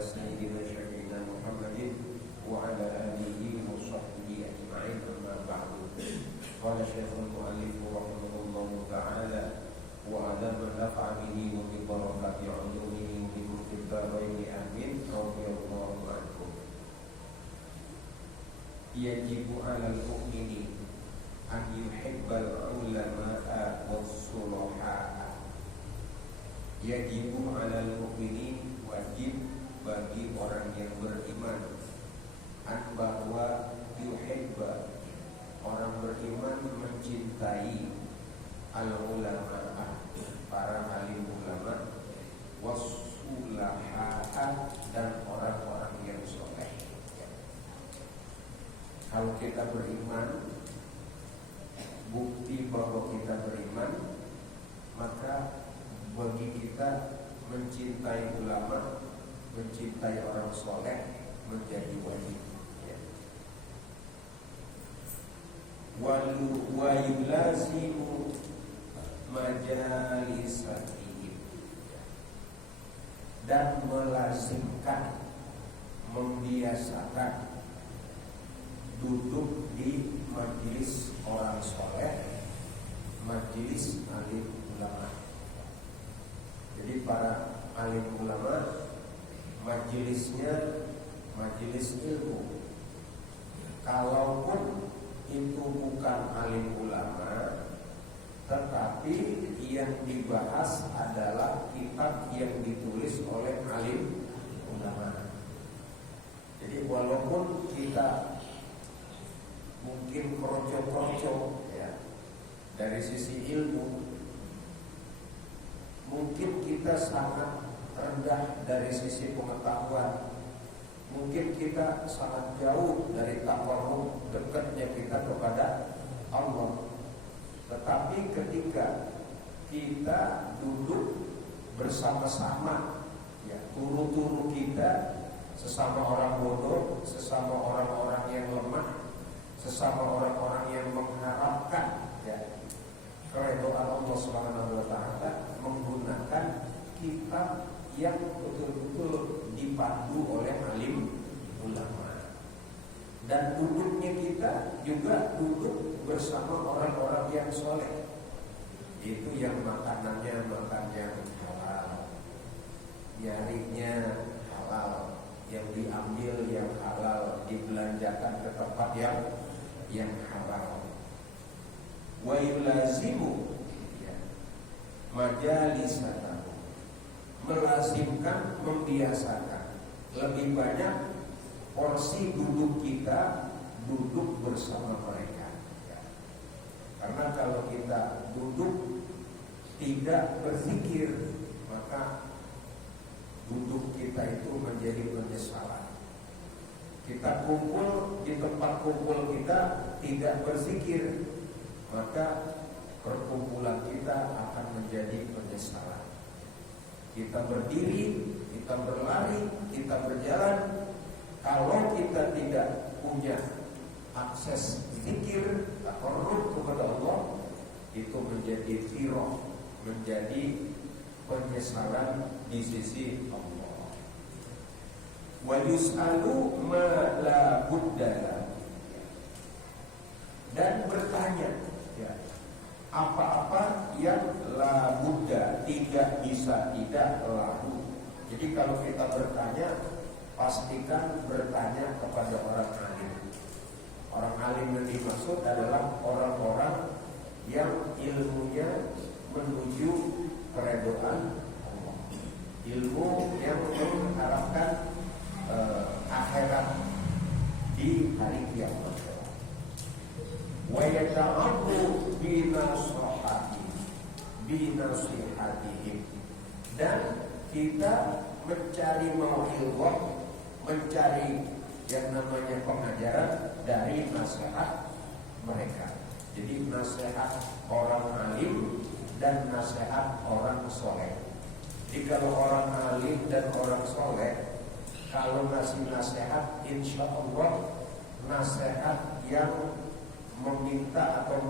سيدنا شفيعنا محمد وعلى آله وصحبه أجمعين. أما بعد، قال شيخ المؤلف رحمه الله تعالى: وعلى من نفع به وببركة علومه وبملك الدارين آمين رضي الله عنكم. يجب على المؤمن أن يحب العلماء والصلحاء. Yajibu alal mu'minin, wajib bagi orang yang beriman, an bahwa yuhibba, orang beriman mencintai al ulama, para alim ulama, wasulaha, dan orang-orang yang soleh. Kalau kita beriman, bukti bahwa kita beriman, maka bagi kita mencintai ulama, mencintai orang soleh menjadi wajib. Wa yulazimu majalisatihim, dan melazimkan, membiasakan duduk di majelis orang soleh, majelis alim ulama. Jadi para alim ulama majelisnya majelis ilmu. Kalaupun itu bukan alim ulama, tetapi yang dibahas adalah kitab yang ditulis oleh alim ulama. Jadi walaupun kita mungkin kroco-kroco ya dari sisi ilmu, mungkin kita sangat rendah dari sisi pengetahuan, mungkin kita sangat jauh dari taqarrub, dekatnya kita kepada Allah. Tetapi ketika kita duduk bersama-sama, ya, turu-turu kita, sesama orang bodoh, sesama orang-orang yang lemah, sesama orang-orang yang mengharapkan ya keridhaan Allah Subhanahu wa taala, menggunakan kitab yang betul-betul dipandu oleh alim ulama. Dan duduknya kita juga duduk bersama orang-orang yang soleh. Itu yang makanannya makan yang halal, nyarinya halal, yang diambil yang halal, dibelanjakan ke tempat yang halal. Wa yulazimu majalisatahu, melazimkan, membiasakan lebih banyak porsi duduk kita duduk bersama mereka. Karena kalau kita duduk tidak berzikir, maka duduk kita itu menjadi penyesalan. Kita kumpul di tempat kumpul kita tidak berzikir, maka perkumpulan kita akan menjadi penyesalan. Kita berdiri, kita berlari, kita berjalan, kalau kita tidak punya akses zikir atau ruh kepada Allah, itu menjadi firah, menjadi penyesalan di sisi Allah. Wa yus'alu ma la budda, dan bertanya ya, apa-apa yang la budda, tidak bisa tidak lahu. Jadi kalau kita bertanya, pastikan bertanya kepada orang alim. Orang alim yang dimaksud adalah orang-orang yang ilmunya menuju keridhaan Allah, ilmu yang mengharapkan akhirat di hari kiamat. Wa yata'abbu binasihatihim, dan kita mencari mau'izah, mencari yang namanya pengajaran dari nasihat mereka. Jadi nasihat orang alim dan nasihat orang soleh. Jadi kalau orang alim dan orang soleh, kalau ngasih nasihat, insya Allah nasihat yang meminta atau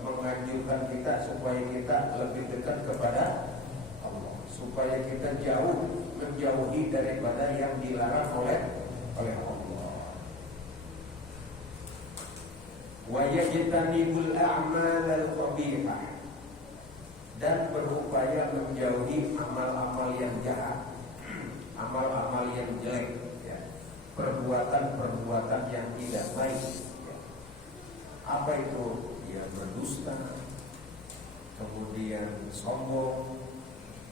menganjurkan kita supaya kita lebih dekat kepada Allah, supaya kita menjauhi daripada yang dilarang oleh Allah. Wa yajtanibul a'mal al-qabihah, dan berupaya menjauhi amal-amal yang jahat, amal-amal yang jelek, ya. Perbuatan-perbuatan yang tidak baik, ya. Apa itu? Ya, berdusta, kemudian sombong,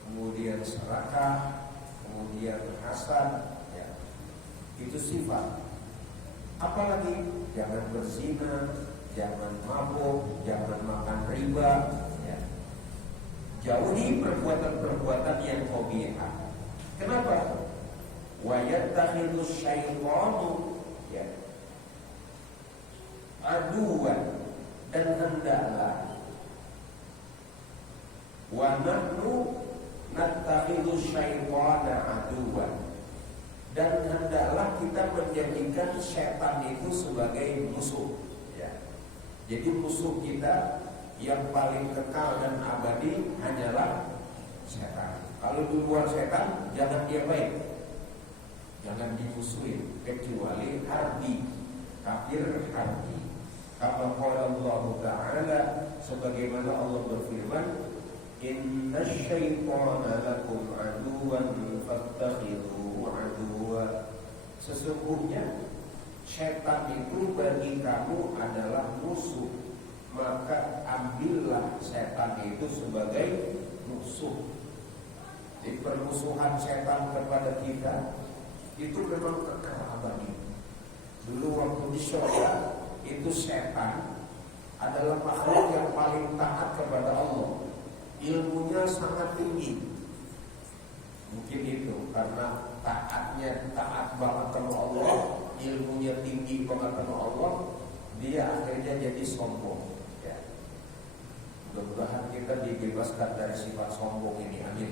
kemudian serakah, kemudian hasad, ya. Itu sifat. Apalagi jangan berzina, jangan mabuk, jangan makan riba, ya. Jauhi perbuatan-perbuatan yang qabihah. Kenapa? Wa yattakhidhu syaitanu, ya, aduan, dan hendaklah wa nahnu nattakhidhu syaitana aduan, dan hendaklah kita menjadikan setan itu sebagai musuh, ya. Jadi musuh kita yang paling kekal dan abadi hanyalah setan. Kalau di luar setan, jangan dia baik, jangan dimusuhin, kecuali harbi, kafir harbi. Kama qala Allah Ta'ala, sebagaimana Allah berfirman, inna syaitana lakum aduwan fattakhidhuhu aduwa. Sesungguhnya setan itu bagi kamu adalah musuh, maka ambillah setan itu sebagai musuh. Di permusuhan setan kepada kita itu memang kekal abadi. Dulu waktu di surga itu setan adalah makhluk yang paling taat kepada Allah, ilmunya sangat tinggi. Mungkin itu karena taat banget sama Allah, ilmunya tinggi banget sama Allah, dia akhirnya jadi sombong. Mudah-mudahan kita dibebaskan dari sifat sombong ini. Amin.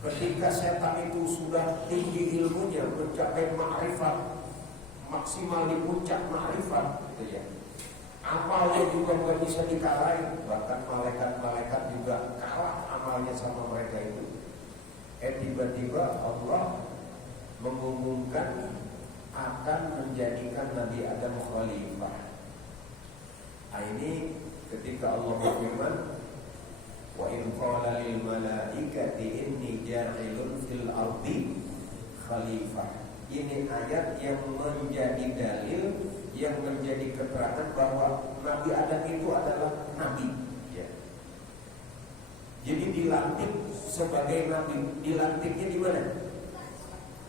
Ketika setan itu sudah tinggi ilmunya, mencapai ma'rifat, maksimal di puncak ma'rifat, gitu ya. Amalnya juga nggak bisa dikalahin, bahkan malaikat-malaikat juga kalah amalnya sama mereka itu. Tiba-tiba Allah mengumumkan akan menjadikan Nabi Adam khalifah. Ini ketika Allah berfirman, wa in qala lil malaikati inni ja'ilun fil ardi khalifah. Ini ayat yang menjadi dalil, yang menjadi keterangan bahwa Nabi Adam itu adalah nabi, ya. Jadi dilantik sebagai nabi. Dilantiknya di mana?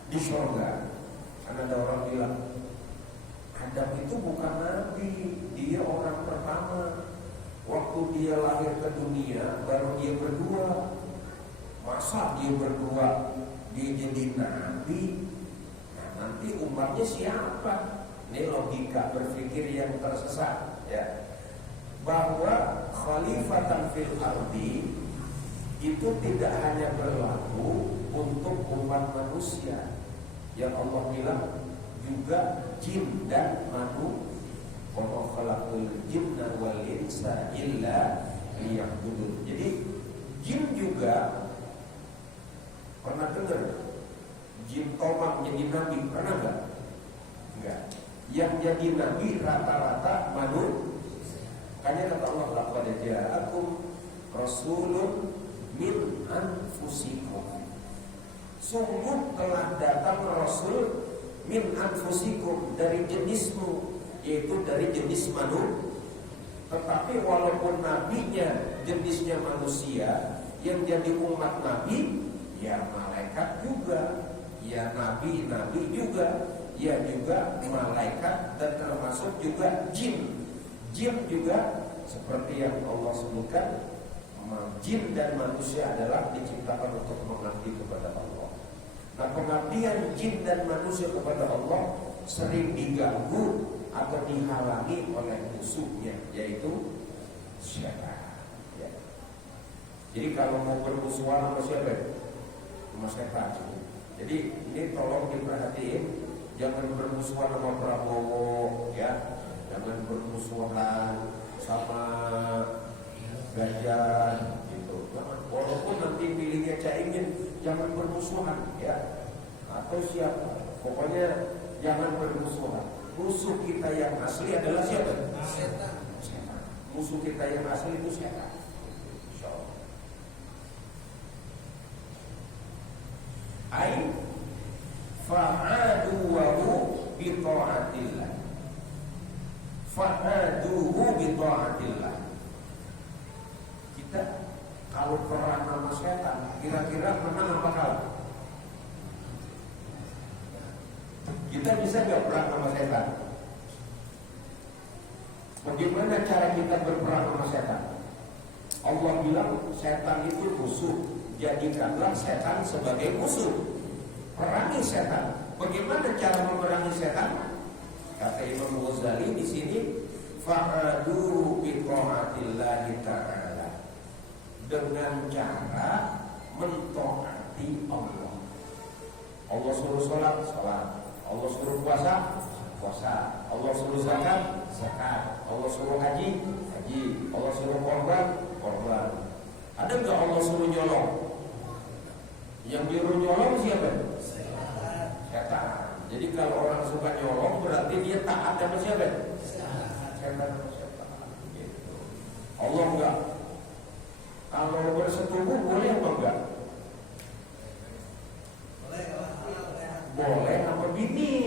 Di surga. Karena ada orang bilang Adam itu bukan nabi, dia orang pertama. Waktu dia lahir ke dunia, baru dia berdua. Masa dia berdua, dia jadi nabi? Nah, nanti umatnya siapa? Ini logika berpikir yang tersesat, ya. Bahwa khalifatan fil ardi itu tidak hanya berlaku untuk umat manusia. Yang Allah bilang juga jin dan manusia. Wa ma khalaqul jinna wal insa illa liya'budun. Jadi jin juga pernah dengar jin tomang jadi nabi, pernah enggak? Enggak. Yang jadi nabi rata-rata manusia. Makanya kata Allah, laqad ja'akum rasulun min anfusikum. Sungguh telah datang rasul min anfusikum, dari jenismu, yaitu dari jenis manusia. Tetapi walaupun nabinya jenisnya manusia, yang jadi umat nabi ya malaikat juga, ya nabi juga, ya juga malaikat, dan termasuk juga jin. Jin juga seperti yang Allah sebutkan, jin dan manusia adalah diciptakan untuk mengabdi kepada Allah. Nah, pengabdian jin dan manusia kepada Allah sering diganggu atau dihalangi oleh musuhnya, yaitu setan, ya. Jadi kalau mau bermusuhan sama siapa? Sama setan. Jadi ini tolong diperhatiin, jangan bermusuhan sama Prabowo, ya. Jangan bermusuhan sama Ganjar, gitu. Jangan. Walaupun nanti pilihnya Caimin, jangan bermusuhan ya. Atau siapa? Pokoknya jangan bermusuhan. Musuh kita yang asli adalah siapa? Setan. Musuh kita yang asli itu setan. Insyaallah. Ai fa'aduhu bi ta'atillah. Fa'aduhu bi ta'atillah. Kita kalau perang sama setan, kira-kira menang apa kalah? Kita bisa nggak perang sama setan? Bagaimana cara kita berperang sama setan? Allah bilang setan itu musuh, jadikanlah setan sebagai musuh. Perangi setan. Bagaimana cara memerangi setan? Kata Imam Ghazali di sini, fa'adu bi ta'atillahi ta'ala. Dengan cara mentaati Allah. Allah suruh sholat, sholat. Allah suruh puasa, puasa. Allah suruh zakat, zakat. Allah suruh haji, haji. Allah suruh korban, korban. Ada nggak Allah suruh nyolong? Yang nyuruh nyolong siapa? Setan. Jadi kalau orang suka nyolong berarti dia taat sama siapa? Setan. Gitu. Allah enggak. Kalau bersetubuh boleh apa enggak? Boleh sama bini.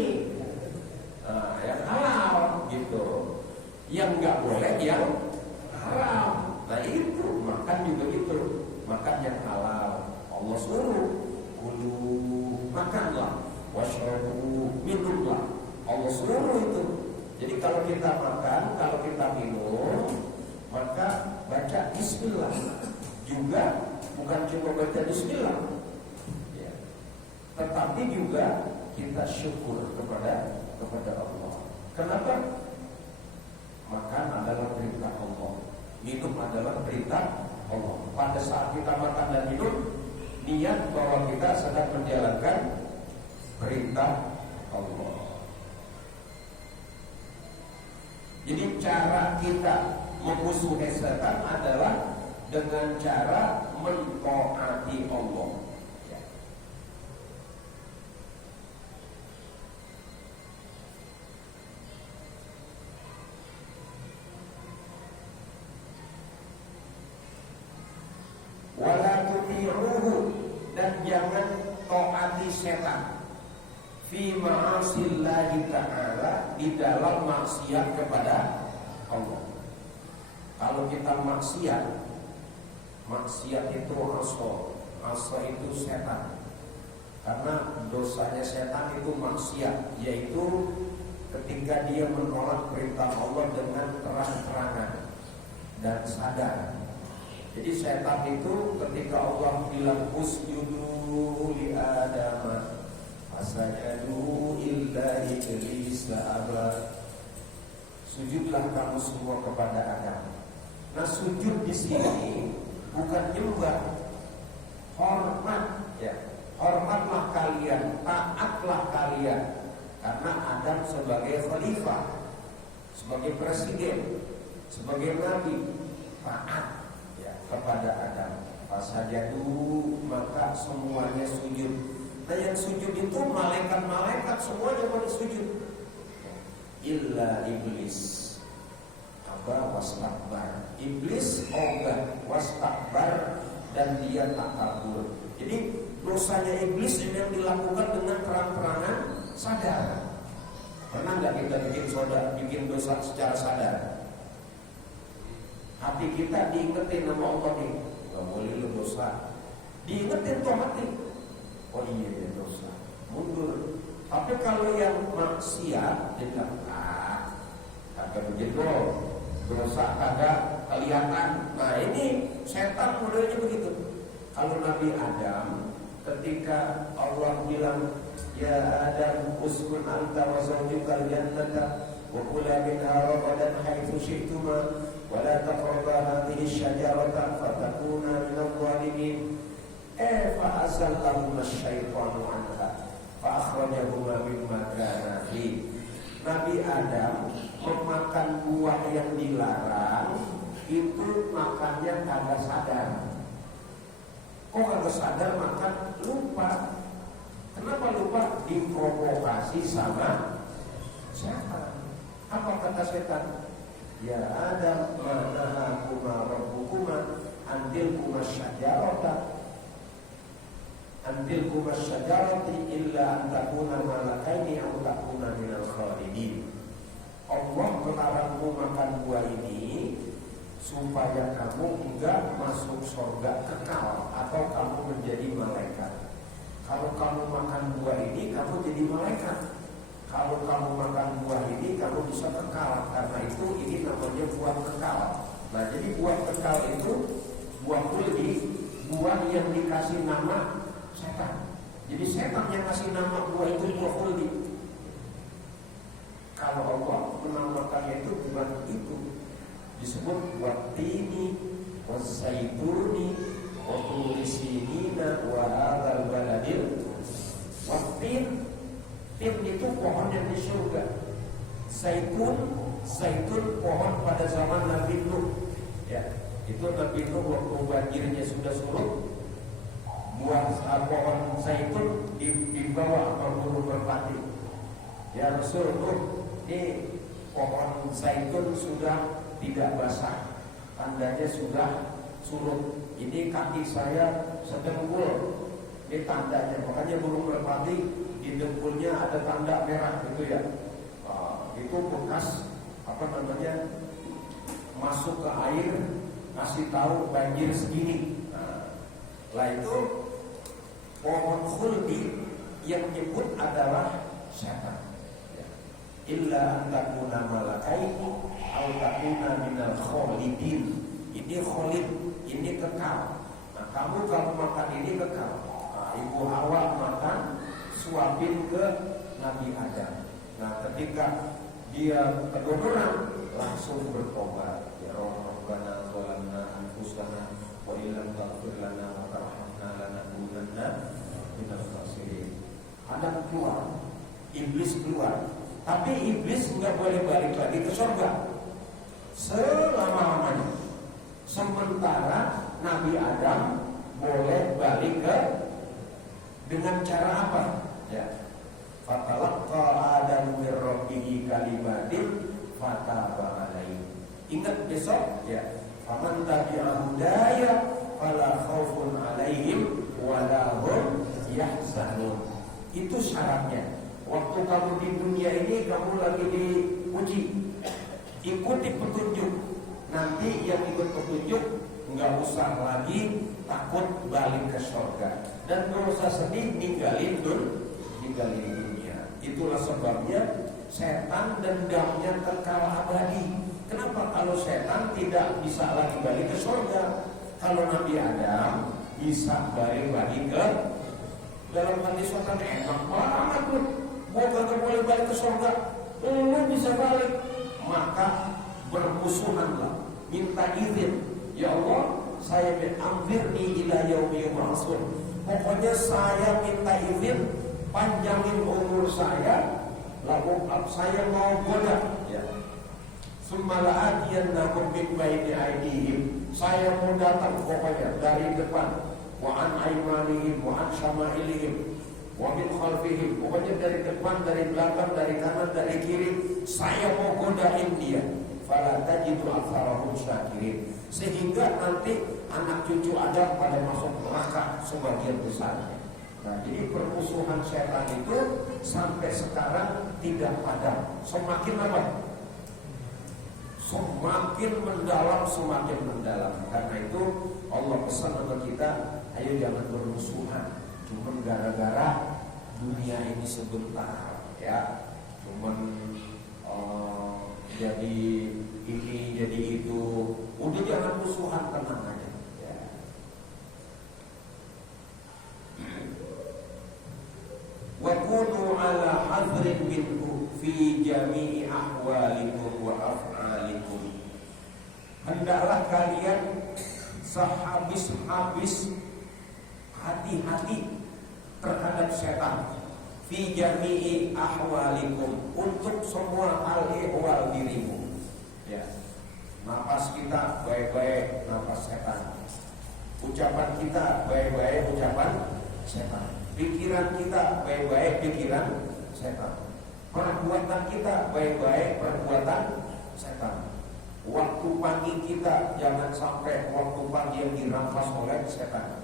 Nah, yang halal gitu. Yang enggak boleh yang haram. Nah itu makan juga gitu. Makan yang halal. Allah suruh kulu, makanlah. Washrabu, minumlah. Allah suruh itu. Jadi kalau kita makan, kalau kita minum, maka baca bismillah. Juga bukan cuma baca bismillah ya. Tetapi juga kita syukur kepada Allah. Kenapa? Makan adalah perintah Allah, minum adalah perintah Allah. Pada saat kita makan dan minum, niat bahwa kita sedang menjalankan perintah Allah. Jadi cara kita memusuhi setan adalah dengan cara mentaati Allah. Ya. Wala tuti'uhu, dan jangan taati setan fi ma'asillahi ta'ala, di dalam maksiat kepada Allah. Kalau kita maksiat itu asa itu setan. Karena dosanya setan itu maksiat, yaitu ketika dia menolak perintah Allah dengan terang-terangan dan sadar. Jadi setan itu ketika Allah bilang usjudu li Adam fasajadu illa iblis aba, sujudlah kamu semua kepada Adam. Nah sujud di sini bukan nyembah, hormat ya. Hormatlah kalian, taatlah kalian, karena Adam sebagai khalifah, sebagai presiden, sebagai nabi, taat ya kepada Adam. Fasajadu, maka semuanya sujud. Nah yang sujud itu malaikat-malaikat semuanya pada sujud. Illa iblis aba wastakbar. Iblis ogah wastakbar, dan dia takabur. Jadi dosanya iblis yang dilakukan dengan terang-terangan sadar. Pernah nggak kita bikin dosa secara sadar? Hati kita diingetin sama Allah nih, nggak boleh lu dosa. Diingetin tuh hati, oh iya dia dosa, mundur. Tapi kalau yang maksiat, dia bilang kagak begitu, dosa kagak kelihatan. Nah ini setan modelnya begitu. Kalau Nabi Adam, ketika Allah bilang, ya Adam uskun anta wa zawjukal jannata wa kula minha ragadan haitsu syi'tuma wa la taqraba hadhihi syajarata fatakuna minadh dhalimin. Fa azallahuma asyaitanu anha fa akhrajahuma mimma kana fi. Nabi Adam memakan buah yang dilarang itu makannya kagak sadar. Kok kagak sadar makan? Lupa. Kenapa lupa? Diprovokasi sama setan. Apa kata setan? Ya Adam, mana kuma rabbukuma andil kuma syajarata illa an takuna malakaini aw takuna minal khalidin. Allah melarangmu makan buah ini supaya kamu enggak masuk surga kekal atau kamu menjadi malaikat. Kalau kamu makan buah ini kamu jadi malaikat. Kalau kamu makan buah ini kamu bisa kekal. Karena itu ini namanya buah kekal. Nah jadi buah kekal itu buah khuldi, buah yang dikasih nama setan. Jadi setan yang kasih nama buah itu buah khuldi. Kalau Allah menamakannya itu bukan itu, disebut wattini wassaituni wa turi sinina wa hadzal baladil. Wattin, tin itu pohon yang di surga. Zaitun pohon pada zaman Nabi Nuh. Ya, itu Nabi Nuh waktu banjirnya sudah surut, buah pohon zaitun dibawa ke burung merpati. Ya Rasulullah, ini pohon zaitun sudah tidak basah, tandanya sudah surut. Ini kaki saya sedengkul, ini tandanya. Makanya burung merpati di dengkulnya ada tanda merah gitu ya. Itu bekas masuk ke air, kasih tahu banjir segini. Nah itu pohon khuldi yang menyebut adalah setan. Illa an takuna malakaini aw takuna minal khalidin. Ini khalid, ini kekal. Nah kamu kalau makan ini kekal. Ibu Hawa makan, suapin ke Nabi Adam. Nah ketika dia kedodoran langsung bertobat. Ya Rabbana zalamna anfusana wa illam taghfir lana wa tarhamna lanakunanna minal khasirin. Adam keluar, iblis keluar. Tapi iblis nggak boleh balik lagi ke surga selama-lamanya. Sementara Nabi Adam boleh balik ke dengan cara apa? Ya. Fatalaqqa Adamu min rabbihi kalimatin fataba alaihi. Ingat besok ya. Faman tabi'a hudaya fala khaufun alaihim wala hum yahzanun. Itu syaratnya. Waktu kamu di dunia ini kamu lagi diuji, ikuti petunjuk. Nanti yang ikut petunjuk nggak usah lagi takut balik ke surga dan nggak usah sedih ninggalin dunia. Itulah sebabnya setan dendamnya kekal abadi. Kenapa? Kalau setan tidak bisa lagi balik ke surga, kalau Nabi Adam bisa balik lagi ke dalam hati setan, enak banget loh. Gua kagak boleh balik ke surga, lu bisa balik. Maka bermusuhanlah, minta izin. Ya Allah, saya mengambilni ila yaumi yub'atsun. Pokoknya saya minta izin, panjangin umur saya, lalu saya mau goda. Ya. Summa la'atiyannahum min baini aydihim. Saya mau datang pokoknya dari depan, wa an aymanihim wa an syama'ilihim wa min khalfihim. Pokoknya dari depan, dari belakang, dari kanan, dari kiri, saya mau godain dia. Fala tajidu aktsarahum syakirin. Sehingga nanti anak cucu Adam pada masuk neraka sebagian besarnya. Nah, jadi permusuhan setan itu sampai sekarang tidak padam. Semakin apa? Semakin mendalam, semakin mendalam. Karena itu Allah pesan sama kita, ayo jangan bermusuhan. Cuma gara-gara dunia ini sebentar, ya. Cuman jadi ini, jadi itu. Udah jangan musuhan, tenang aja. Ya. Wa kunu ala hadrin minhu fi jami'i ahwalikum wa af'alikum. Hendaklah kalian sehabis-habis hati-hati terhadap setan fi jami'i ahwalikum, untuk semua hal ehwal dirimu. Ya. Napas kita baik-baik, napas setan. Ucapan kita baik-baik ucapan setan. Pikiran kita baik-baik pikiran setan. Perbuatan kita baik-baik perbuatan setan. Waktu pagi kita jangan sampai waktu pagi yang dirampas oleh setan.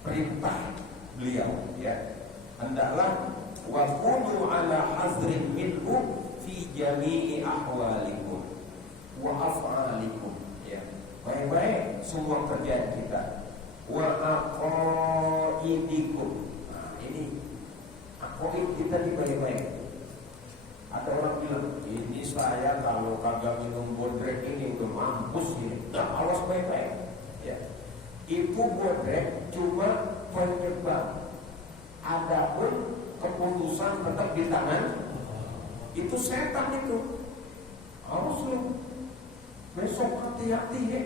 Perintah beliau ya. Hendaklah wa qulu ala hazrin minhu fi jami'i ahwalikum wa af'alikum ya. Baik-baik semua kerjaan kita. Wa aqaidikum. Nah, ini aqaid kita baik-baik. Ada orang bilang, ini saya kalau kagak minum bodrek ini udah mampus ini. Nah, awas baik-baik ya. Itu bodrek cuma penyebab. Adapun keputusan tetap di tangan itu setan itu. Harus lu besok hati-hati ya.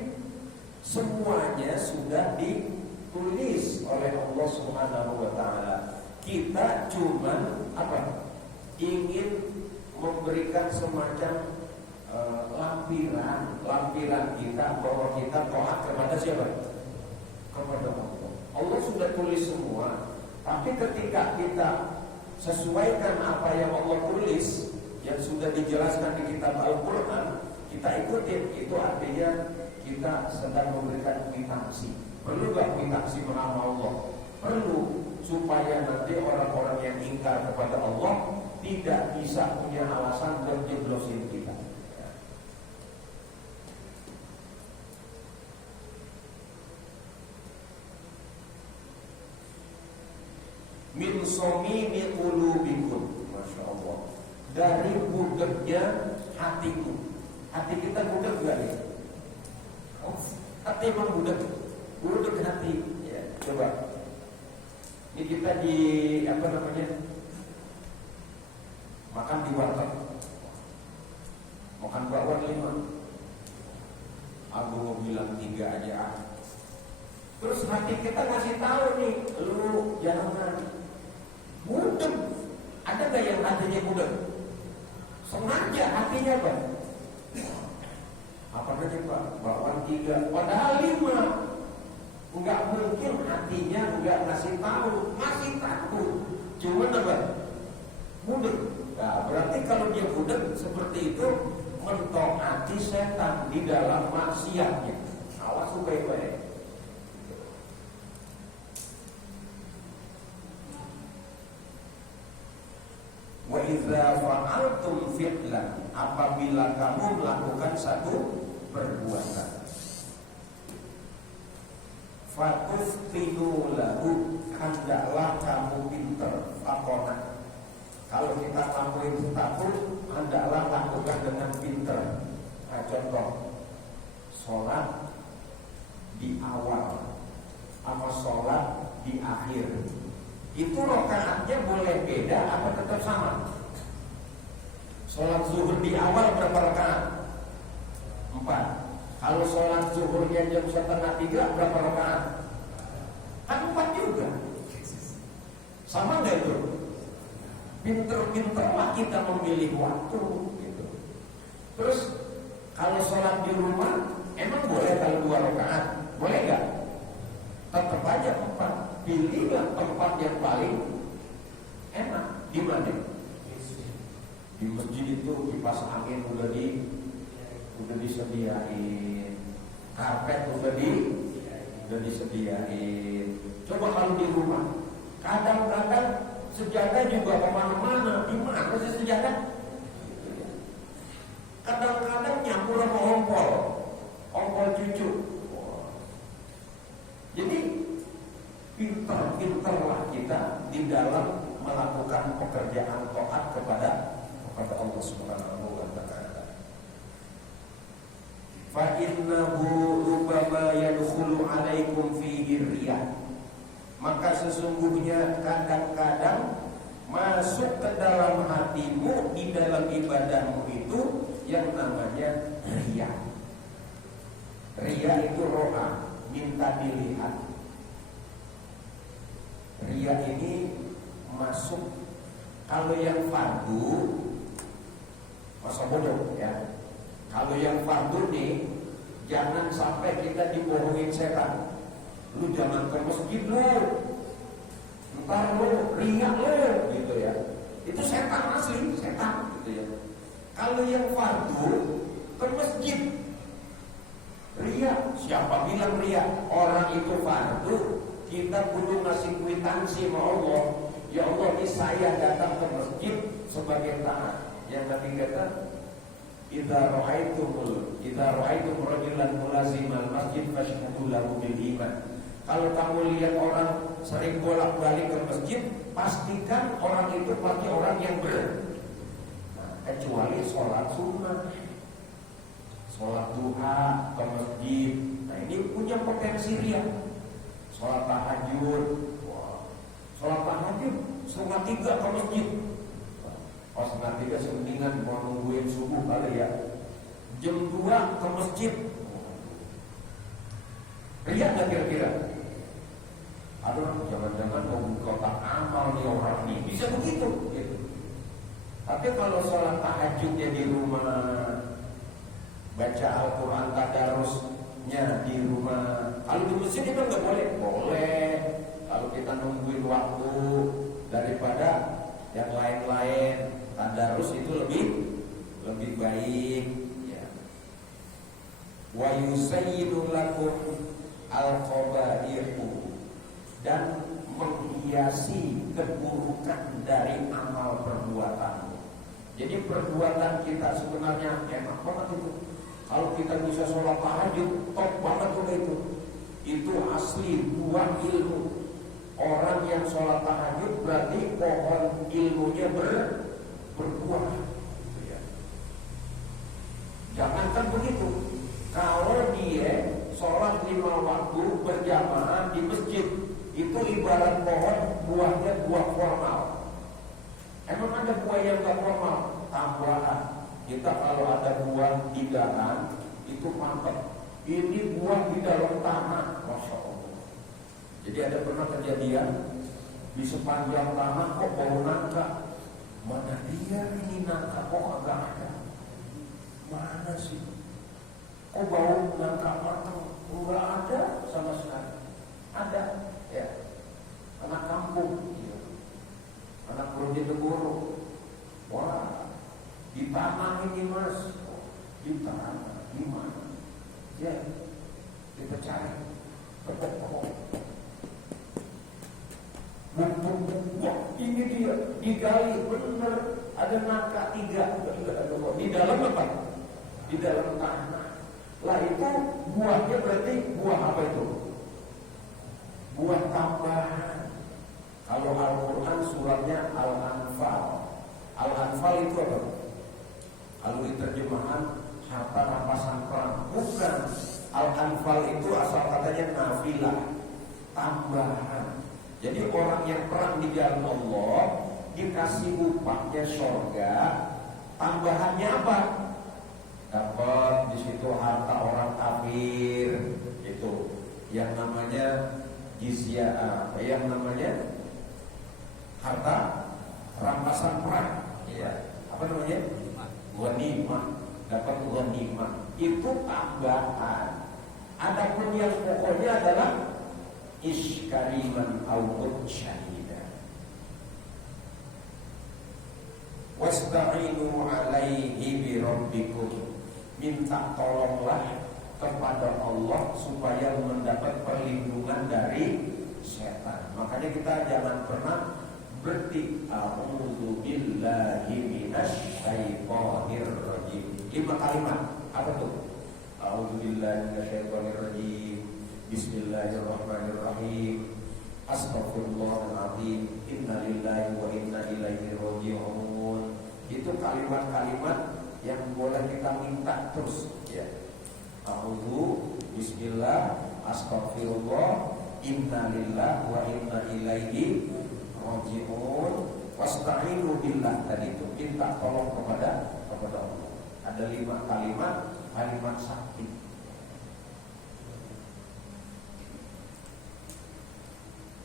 Semuanya sudah ditulis oleh Allah Subhanahu wa taala. Kita cuman apa? Ingin memberikan semacam lampiran kita bahwa kita taat kepada siapa? Kepada Allah. Allah sudah tulis semua. Tapi ketika kita sesuaikan apa yang Allah tulis yang sudah dijelaskan di kitab Al-Quran, kita ikutin, itu artinya kita sedang memberikan kwitansi. Perlu gak kwitansi mengenai Allah? Perlu, supaya nanti orang-orang yang ingkar kepada Allah tidak bisa punya alasan buat jeblosin kita. Min somimi qulubikum, masya Allah. Dari budeknya hatiku. Hati kita budek gak nih? Hati emang budek hati. Ya, coba. Ini kita di apa namanya? Makan di warteg. Makan bakwan 5. Aku mau bilang 3 aja. Terus hati kita ngasih tahu nih, lu jangan budek. Ada gak yang hatinya budek? Sengaja hatinya apa? Apa aja Pak? Bakwan 3, padahal 5. Enggak mungkin hatinya enggak ngasih tahu, masih takut. Cuma apa? Budek. Nah, berarti kalau dia budek seperti itu mentaati setan di dalam maksiatnya. Awas baik-baik. Wa idza fa'altum fi'lan, apabila kamu melakukan satu perbuatan, fatufqinu lahu, hendaklah kamu pinter. Fakona, kalau kita lakuin satu, hendaklah lakukan dengan pinter. Nah, contoh, sholat di awal sama sholat di akhir, itu rakaatnya boleh beda apa tetap sama? Sholat zuhur di awal berapa rakaat? 4. Kalau sholat zuhurnya jam 2:30 berapa rakaat? Kan 4 juga. Sama nggak itu? Pinter-pinterlah kita memilih waktu gitu. Terus kalau sholat di rumah emang boleh kalau 2 rakaat? Boleh nggak? Tetap aja 4. Pilihlah tempat yang paling enak. Di mana? Di masjid itu kipas angin udah disediain, karpet udah disediain. Coba kalau di rumah, kadang-kadang sejadah juga kemana-mana. Di mana sih sejadah? Kadang-kadang nyampur sama ompol cucu. Jadi pintar-pintarlah kita di dalam melakukan pekerjaan taat kepada Allah Subhanahu wa taala. Fa innahu rubbama yadkhulu 'alaikum fihi riya. Maka sesungguhnya kadang-kadang masuk ke dalam hatimu, di dalam ibadahmu itu yang namanya riya. Riya itu roha, minta dilihat. Riya ini masuk, kalau yang fardu masa bodoh ya. Kalau yang fardu nih, jangan sampai kita dibohongin setan. Lu jangan ke masjid lu, ntar lu riak lu, gitu ya. Itu setan asli, setan gitu ya. Kalau yang fardu ke masjid, riak, siapa bilang riak? Orang itu fardu, kita kudu ngasih kwitansi sama Allah. Ya Allah, ini saya datang ke masjid sebagai taat. Yang Nabi kata, idza ra'aitum rajulan mulazimal masjid fashhadu lahu bil iman. Kalau kamu lihat orang sering bolak-balik ke masjid, pastikan orang itu pasti orang yang kecuali sholat sunnah, sholat duha ke masjid. Nah ini punya potensi riya. Sholat tahajud, sholat tahajud setengah 3 ke masjid. Oh setengah 3 semendingan mau nungguin subuh kali ya. Jam 2 ke masjid. Riya nggak kira-kira? Aduh, jangan-jangan mau kotak amal nih orang ini. Bisa begitu gitu. Tapi kalau sholat tahajudnya di rumah, baca Al-Quran tadarusnya di rumah. Kalau di masjid itu nggak boleh. Boleh. Kalau kita nungguin waktu daripada yang lain-lain, tadarus itu lebih baik. Ya. Wa yusayyidu lakum al-qabaihu, dan menghiasi keburukan dari amal perbuatan. Jadi perbuatan kita sebenarnya enak banget itu. Kalau kita bisa sholat tahajud, top banget tuh itu. Itu asli buah ilmu. Orang yang sholat tahajud berarti pohon ilmunya berbuah. Jangankan begitu, kalau dia sholat 5 waktu berjamaah di masjid, itu ibarat pohon, buahnya buah formal. Emang ada buah yang gak formal? Tambahan. Kita kalau ada buah di dahan, itu mantap. Ini buah di dalam tanah, Masya Allah. Jadi ada pernah kejadian di sepanjang tanah kok bau nangka. Mana dia ini nangka kok agak ada? Mana sih? Kok bau nangka matang? Enggak ada sama sekali. Ada, ya. Anak kampung, ya. Anak Bojonegoro. Wah, di tanah ini mas. Di tanah, di mana? Ya, kita cari ke pokok. Wah, ini dia digali benar ada nangka 3. Di dalam apa? Di dalam tanah. Lah itu buahnya berarti buah apa itu? Buah tambahan. Kalau Al-Quran suratnya Al-Anfal. Al-Anfal itu apa? Kalau di terjemahan harta rampasan perang. Bukan. Al-Anfal itu asal katanya nafilah, tambahan. Jadi orang yang perang di jalan Allah dikasih upahnya surga. Tambahannya apa? Dapat di situ harta orang kafir, itu yang namanya jizyah, yang namanya harta rampasan perang, ya. Apa namanya? Ghanimah. Dapat ghanimah. Itu tambahan. Adapun yang pokoknya adalah iskariman awud syahida. Wasta'inu alaihi bi rabbikum. Minta tolonglah kepada Allah supaya mendapat perlindungan dari setan. Makanya kita jangan pernah berhenti. A'udzu billahi minasy syaithanir rajim. 5 kalimat. Apa tuh? A'udzu billahi minasy syaithanir rajim. Bismillahirrahmanirrahim. Astaghfirullahaladzim. Inna lillahi wa inna ilaihi raji'un. Itu kalimat-kalimat yang boleh kita minta terus, ya. A'udzu, bismillah, astaghfirullah, inna lillahi wa inna ilaihi raji'un. Wasta'inu billah, tadi itu minta tolong kepada Allah. Ada 5 kalimat sakti.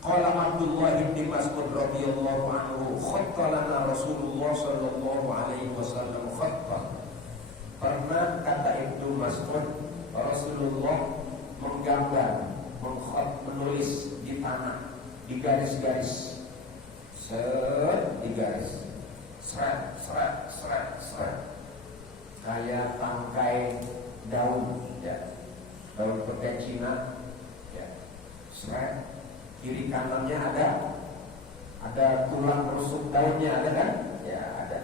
Qala Abdullah bin Mas'ud radhiyallahu anhu, khatta lana Rasulullah sallallahu alaihi wasallam khatta. Pernah kata Ibnu Mas'ud, Rasulullah menggambar menulis di tanah, di garis-garis, di garis, seret, kayak tangkai daun, ya, daun petai Cina, ya, seret, kiri kanannya ada tulang rusuk daunnya, ada kan? Ya ada.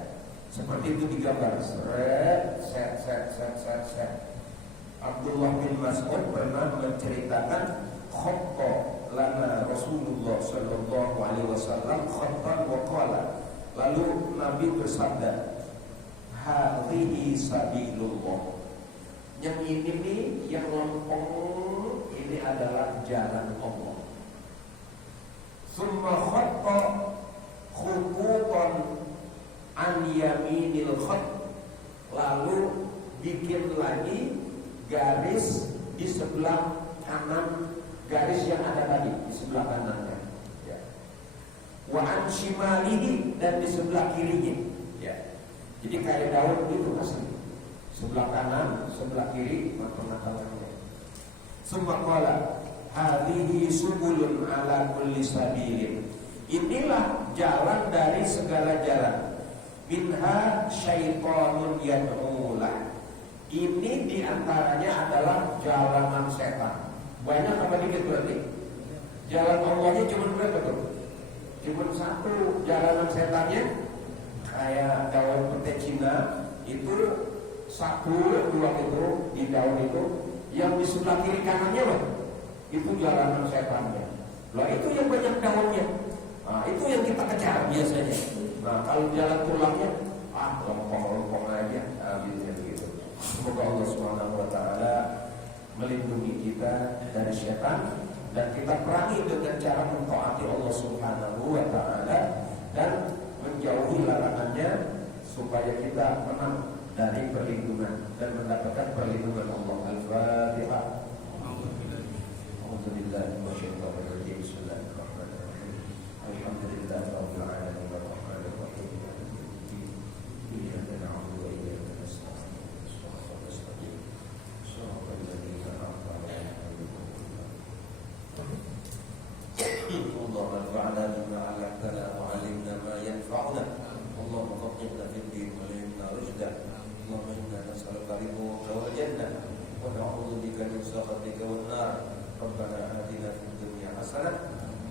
Seperti itu digambar, seret. Abdullah bin Mas'ud pernah menceritakan khatta lana Rasulullah sallallahu alaihi wasallam khattan wa qala. Lalu Nabi bersabda, hadhihi sabilullah. Yang ini nih, yang lempeng ini adalah jalan Allah. Summa khatta khututan an yaminil khat. Lalu bikin lagi garis di sebelah kanan garis yang ada tadi, di sebelah kanannya, ya. Wa an shimalihi, dan di sebelah kirinya, ya. Jadi kayak daun itu asli, sebelah kanan, sebelah kiri, tengah-tengahnya. Summa qala hadhihi subulun ala kulli sabilin. Inilah jalan dari segala jalan. Minha syaitanun yad'ulah. Ini diantaranya adalah jalanan setan. Banyak apa dikit berarti? Jalan Allahnya cuma berapa tuh? Cuma satu. Jalanan setannya kayak daun petai Cina, itu satu, dua itu di daun itu. Yang di sebelah kiri kanannya loh, itu jalanan setannya. Lah itu yang banyak daunnya. Nah, itu yang kita kejar biasanya. Nah, kalau jalan tulangnya, lempong aja, gitu. Semoga Allah Subhanahu wa taala melindungi kita dari setan, dan kita perangi dengan cara mentaati Allah Subhanahu wa taala dan menjauhi larangannya, supaya kita menang dari perlindungan dan mendapatkan perlindungan Allah. Al-Fatihah. A'udzubillahi minasyaitonir rajim. Bismillahirrahmanirrahim. Alhamdulillahirabbil alamin arrahmanir rahim. Iyyaka na'budu wa iyyaka nasta'in. Shiratal mustaqim. Shiratal ladzina an'amta 'alaihim. Allahumma anfa'na bima 'allamtana wa 'allimna ma yanfa'una. Allahumma faqihna fid din wa 'allimna rushdan. Allahumma inna nas'aluka ridhaka wal jannah wa na'udzu bika min sakhatika wan nar. Rabbana atina fid dunya hasanah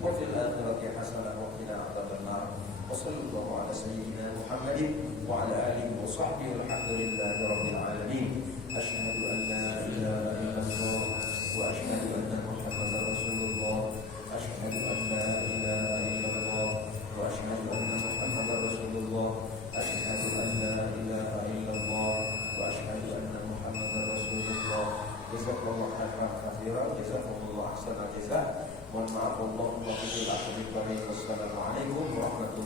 wa fil akhirati hasanah wa qina adzaban nar. Wa sallallahu ala sayyidina Muhammadin wa ala alihi wa sahbihi walhamdulillahi rabbil alamin. Asyhadu an la ilaha illallah wa asyhadu anna Muhammadar Rasulullah. Asyhadu an la ilaha illallah wa asyhadu anna Muhammadar Rasulullah. Asyhadu an la ilaha illallah wa asyhadu anna Muhammadar Rasulullah. Jazakallahu khairan katsiran, jazakumullahu ahsanal jazaa. Mohon maaf, Allahumma wassalamualaikum warahmatullahi